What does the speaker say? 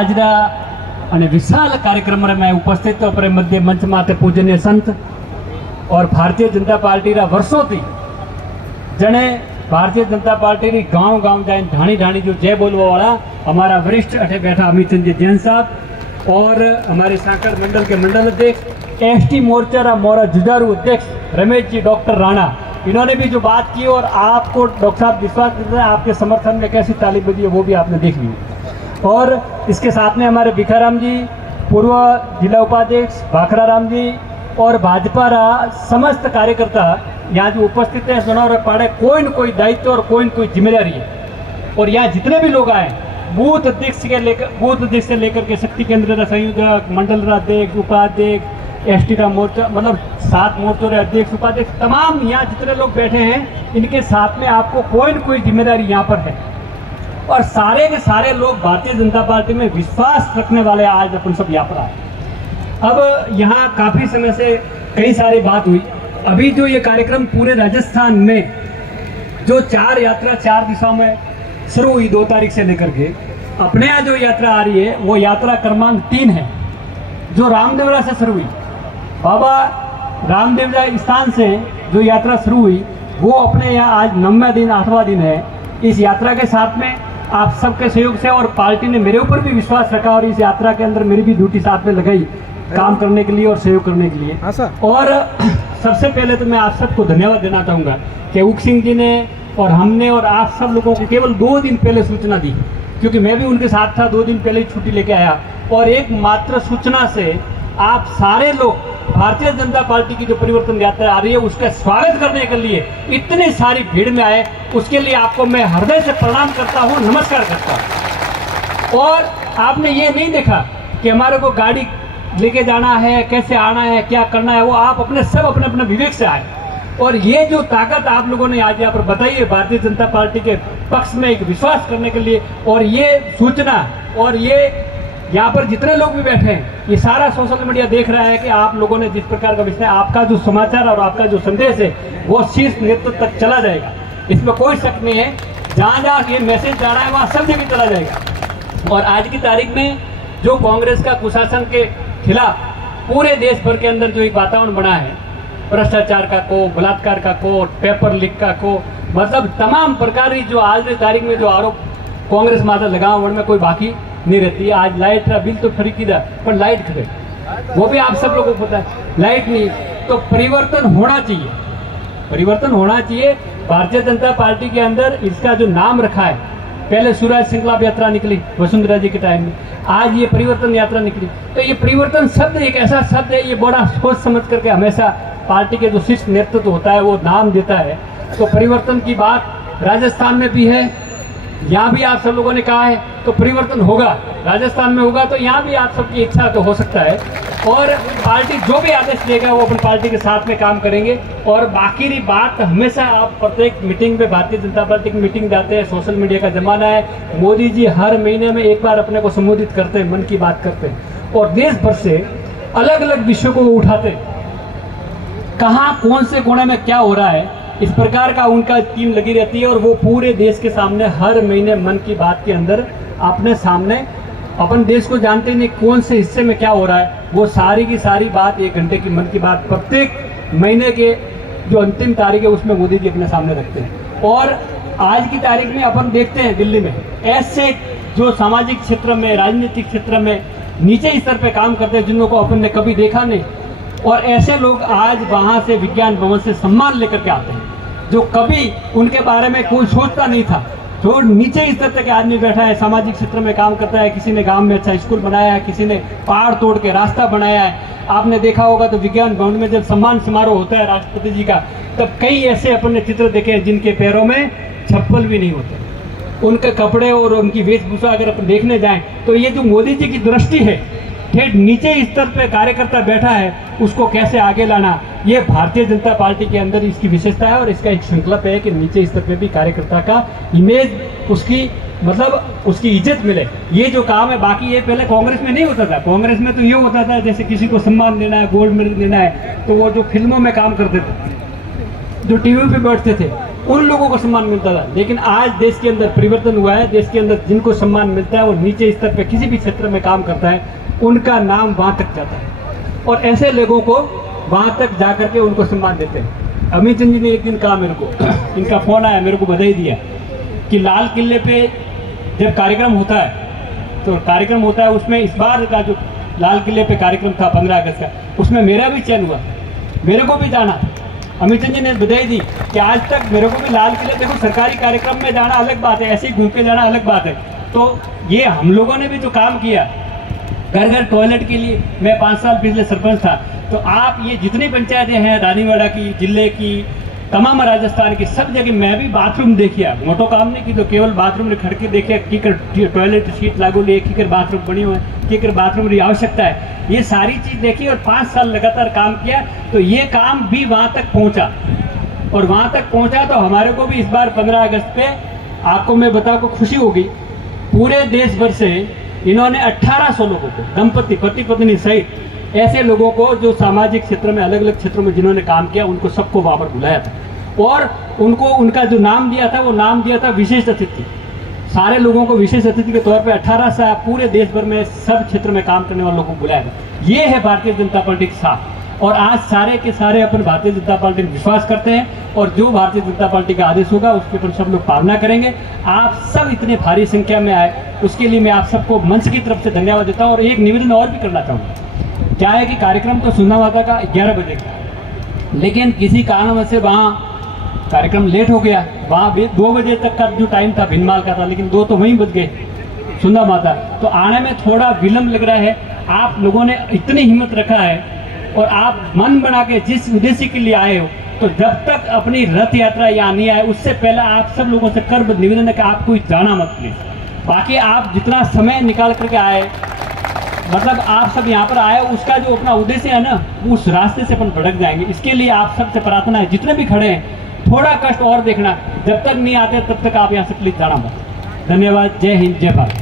આજના અને વિશાળ કાર્યક્રમમાં મેં ઉપસ્થિત તો પર મધ્ય મંચ માથે પૂજનીય સંત और भारतीय जनता पार्टी रा वर्षों थी जने भारतीय जनता पार्टी री गांव गांव जाए ढाणी ढाणी जो जय बोलवा वाला हमारा वरिष्ठ अठे बैठा अमित चंद जी जैन साहब और हमारे सांकड़ मंडल के मंडल अध्यक्ष एसटी मोर्चा रा मोरा जुझारू अध्यक्ष रमेश जी डॉक्टर राणा, इन्होंने भी जो बात की और आपको डॉक्टर साहब विश्वास करते हैं आपके समर्थन में कैसी ताली बजी है वो भी आपने देख ली। और इसके साथ में हमारे भिखाराम जी पूर्व जिला उपाध्यक्ष भाखराराम जी और भाजपा रा समस्त कार्यकर्ता यहाँ जो उपस्थित है सुनावर पाड़े कोई न कोई दायित्व और कोई न कोई जिम्मेदारी है। और यहाँ जितने भी लोग आए बूथ अध्यक्ष से लेकर के शक्ति केंद्र का संयोजक मंडल अध्यक्ष उपाध्यक्ष एसटी का मोर्चा मतलब 7 मोर्चों के अध्यक्ष उपाध्यक्ष तमाम यहाँ जितने लोग बैठे हैं इनके साथ में आपको कोई न कोई जिम्मेदारी यहाँ पर है। और सारे के सारे लोग भारतीय जनता पार्टी में विश्वास रखने वाले आज अपन सब यहाँ पर आए। अब यहाँ काफ़ी समय से कई सारी बात हुई। अभी जो ये कार्यक्रम पूरे राजस्थान में जो 4 यात्रा 4 दिशाओं में शुरू हुई 2 तारीख से लेकर के अपने यहाँ जो यात्रा आ रही है वो यात्रा क्रमांक 3 है जो रामदेवरा से शुरू हुई। बाबा रामदेवरा स्थान से जो यात्रा शुरू हुई वो अपने यहाँ आज 9वां दिन 8वां दिन है। इस यात्रा के साथ में आप सबके सहयोग से और पार्टी ने मेरे ऊपर भी विश्वास रखा और इस यात्रा के अंदर मेरी भी ड्यूटी साथ में लगाई काम करने के लिए और सहयोग करने के लिए। और सबसे पहले तो मैं आप सबको धन्यवाद देना चाहूँगा कि उक सिंह जी ने और हमने और आप सब लोगों को केवल 2 दिन पहले सूचना दी, क्योंकि मैं भी उनके साथ था। 2 दिन पहले छुट्टी लेके आया और एक मात्र सूचना से आप सारे लोग भारतीय जनता पार्टी की जो परिवर्तन यात्रा आ रही है उसका स्वागत करने के लिए इतनी सारी भीड़ में आए, उसके लिए आपको मैं हृदय से प्रणाम करता हूँ, नमस्कार करता हूँ। और आपने ये नहीं देखा कि हमारे को गाड़ी लेके जाना है, कैसे आना है, क्या करना है, वो आप अपने अपने विवेक से आए। और ये जो ताकत आप लोगों ने आज यहाँ पर बताई है भारतीय जनता पार्टी के पक्ष में एक विश्वास करने के लिए, और ये सूचना और ये यहाँ पर जितने लोग भी बैठे हैं ये सारा सोशल मीडिया देख रहा है कि आप लोगों ने जिस प्रकार का विषय आपका जो समाचार और आपका जो संदेश है वो शीर्ष नेतृत्व तक चला जाएगा, इसमें कोई शक नहीं है। जहाँ जहाँ ये मैसेज जा रहा है वहाँ सब जगह चला जाएगा। और आज की तारीख में जो कांग्रेस का कुशासन के खिलाफ पूरे देश भर के अंदर जो एक वातावरण बना है, भ्रष्टाचार का को, बलात्कार का को, पेपर लीक का को, मतलब तमाम प्रकार की जो आज की तारीख में जो आरोप कांग्रेस माता लगाव में कोई बाकी नहीं रहती है। आज लाइट का बिल तो फ्री की पर लाइट खरीद वो भी आप सब लोगों को पता है, लाइट नहीं। तो परिवर्तन होना चाहिए, परिवर्तन होना चाहिए। भारतीय जनता पार्टी के अंदर इसका जो नाम रखा है, पहले सूरज संकल्प यात्रा निकली वसुंधरा जी के टाइम में, आज ये परिवर्तन यात्रा निकली। तो ये परिवर्तन शब्द एक ऐसा शब्द है, ये बड़ा सोच समझ करके हमेशा पार्टी के जो शीर्ष नेतृत्व होता है वो नाम देता है। तो परिवर्तन की बात राजस्थान में भी है, यहाँ भी आप सब लोगों ने कहा है तो परिवर्तन होगा, राजस्थान में होगा, तो यहाँ भी आप सबकी इच्छा तो हो सकता है। और पार्टी जो भी आदेश देगा वो अपनी पार्टी के साथ में काम करेंगे। और बाकी की बात हमेशा आप प्रत्येक मीटिंग में भारतीय जनता पार्टी की मीटिंग जाते हैं, सोशल मीडिया का जमाना है, मोदी जी हर महीने में एक बार अपने को संबोधित करते हैं, मन की बात करते हैं और देश भर से अलग अलग विषयों को वो उठाते हैं, कहाँ कौन से कोने में क्या हो रहा है, इस प्रकार का उनका टीम लगी रहती है। और वो पूरे देश के सामने हर महीने मन की बात के अंदर अपने सामने अपन देश को जानते नहीं कौन से हिस्से में क्या हो रहा है, वो सारी की सारी बात 1 घंटे की मन की बात प्रत्येक महीने के जो अंतिम तारीख है उसमें मोदी जी अपने सामने रखते हैं। और आज की तारीख में अपन देखते हैं दिल्ली में ऐसे जो सामाजिक क्षेत्र में, राजनीतिक क्षेत्र में नीचे स्तर पे काम करते हैं जिनको अपन ने कभी देखा नहीं, और ऐसे लोग आज वहाँ से विज्ञान भवन से सम्मान लेकर के आते हैं जो कभी उनके बारे में कोई सोचता नहीं था। जो नीचे स्तर तक आदमी बैठा है, सामाजिक क्षेत्र में काम करता है, किसी ने गांव में अच्छा स्कूल बनाया है, किसी ने पहाड़ तोड़ के रास्ता बनाया है। आपने देखा होगा तो विज्ञान भवन में जब सम्मान समारोह होता है राष्ट्रपति जी का, तब कई ऐसे अपन ने चित्र देखे हैं जिनके पैरों में चप्पल भी नहीं होते, उनके कपड़े और उनकी वेशभूषा अगर अपन देखने जाएं तो ये जो मोदी जी की दृष्टि है ठेठ नीचे स्तर पे कार्यकर्ता बैठा है उसको कैसे आगे लाना, ये भारतीय जनता पार्टी के अंदर इसकी विशेषता है। और इसका एक संकल्प है कि नीचे स्तर पे भी कार्यकर्ता का इमेज, उसकी मतलब उसकी इज्जत मिले। ये जो काम है, बाकी ये पहले कांग्रेस में नहीं होता था। कांग्रेस में तो ये होता था जैसे किसी को सम्मान देना है, गोल्ड मेडल देना है, तो वो जो फिल्मों में काम करते थे, जो टीवी पे बैठते थे, उन लोगों को सम्मान मिलता था। लेकिन आज देश के अंदर परिवर्तन हुआ है, देश के अंदर जिनको सम्मान मिलता है वो नीचे स्तर पे किसी भी क्षेत्र में काम करता है, उनका नाम वहाँ तक जाता है और ऐसे लोगों को वहाँ तक जा करके उनको सम्मान देते हैं। अमित चंद जी ने एक दिन कहा मेरे को, इनका फ़ोन आया, मेरे को बधाई दिया कि लाल किले पे जब कार्यक्रम होता है तो कार्यक्रम होता है उसमें इस बार का जो लाल किले पे कार्यक्रम था 15 अगस्त का, उसमें मेरा भी चयन हुआ, मेरे को भी जाना। अमित चंद जी ने बधाई दी कि आज तक मेरे को भी लाल किले, देखो सरकारी कार्यक्रम में जाना अलग बात है, ऐसे ही घूम के जाना अलग बात है। तो ये हम लोगों ने भी जो काम किया घर घर टॉयलेट के लिए, मैं 5 साल पिछले सरपंच था, तो आप ये जितनी पंचायतें हैं रानीवाड़ा की, जिले की, तमाम राजस्थान की, सब जगह मैं भी बाथरूम देखिए, मोटो काम नहीं की तो केवल बाथरूम ने खड़के देखे कि टॉयलेट सीट लागू लिए कि बाथरूम बनी हुए कि बाथरूम की आवश्यकता है, ये सारी चीज़ देखी और 5 साल लगातार काम किया। तो ये काम भी वहाँ तक पहुँचा और वहाँ तक पहुँचा तो हमारे को भी इस बार 15 अगस्त पे आपको मैं बता को खुशी होगी, पूरे देश भर से इन्होंने 1800 लोगों को, दंपति पति पत्नी सहित ऐसे लोगों को जो सामाजिक क्षेत्र में अलग अलग क्षेत्रों में जिन्होंने काम किया, उनको सबको वहाँ पर बुलाया था और उनको उनका जो नाम दिया था वो नाम दिया था विशेष अतिथि। सारे लोगों को विशेष अतिथि के तौर पे 18 से पूरे देश भर में सब क्षेत्र में काम करने वालों को बुलाया था। ये है भारतीय जनता पार्टी के साथ और आज सारे के सारे अपन भारतीय जनता पार्टी में विश्वास करते हैं और जो भारतीय जनता पार्टी का आदेश होगा उसके ऊपर सब लोग पालना करेंगे। आप सब इतने भारी संख्या में आए, उसके लिए मैं आप सबको मंच की तरफ से धन्यवाद देता हूँ। और एक निवेदन और भी करना चाहूँगा, क्या है कि कार्यक्रम तो सुनना माता का 11 बजे का, लेकिन किसी कारण से वहाँ कार्यक्रम लेट हो गया, वहाँ भी 2 बजे तक का जो टाइम था भिनमाल का था, लेकिन 2 तो वहीं बज गए सुंदा माता, तो आने में थोड़ा विलम्ब लग रहा है। आप लोगों ने इतनी हिम्मत रखा है और आप मन बना के जिस उद्देश्य के लिए आए हो, तो जब तक अपनी रथ यात्रा यहाँ नहीं आए उससे पहले आप सब लोगों से कर निवेदन है कि आप कोई जाना मत प्लीज। बाकी आप जितना समय निकाल करके आए, मतलब आप सब यहाँ पर आए, उसका जो अपना उद्देश्य है ना, उस रास्ते से अपन भटक जाएंगे। इसके लिए आप सबसे प्रार्थना है, जितने भी खड़े हैं थोड़ा कष्ट और देखना, जब तक नहीं आते तब तक आप यहाँ से प्लीज जाना मत। धन्यवाद। जय हिंद, जय भारत।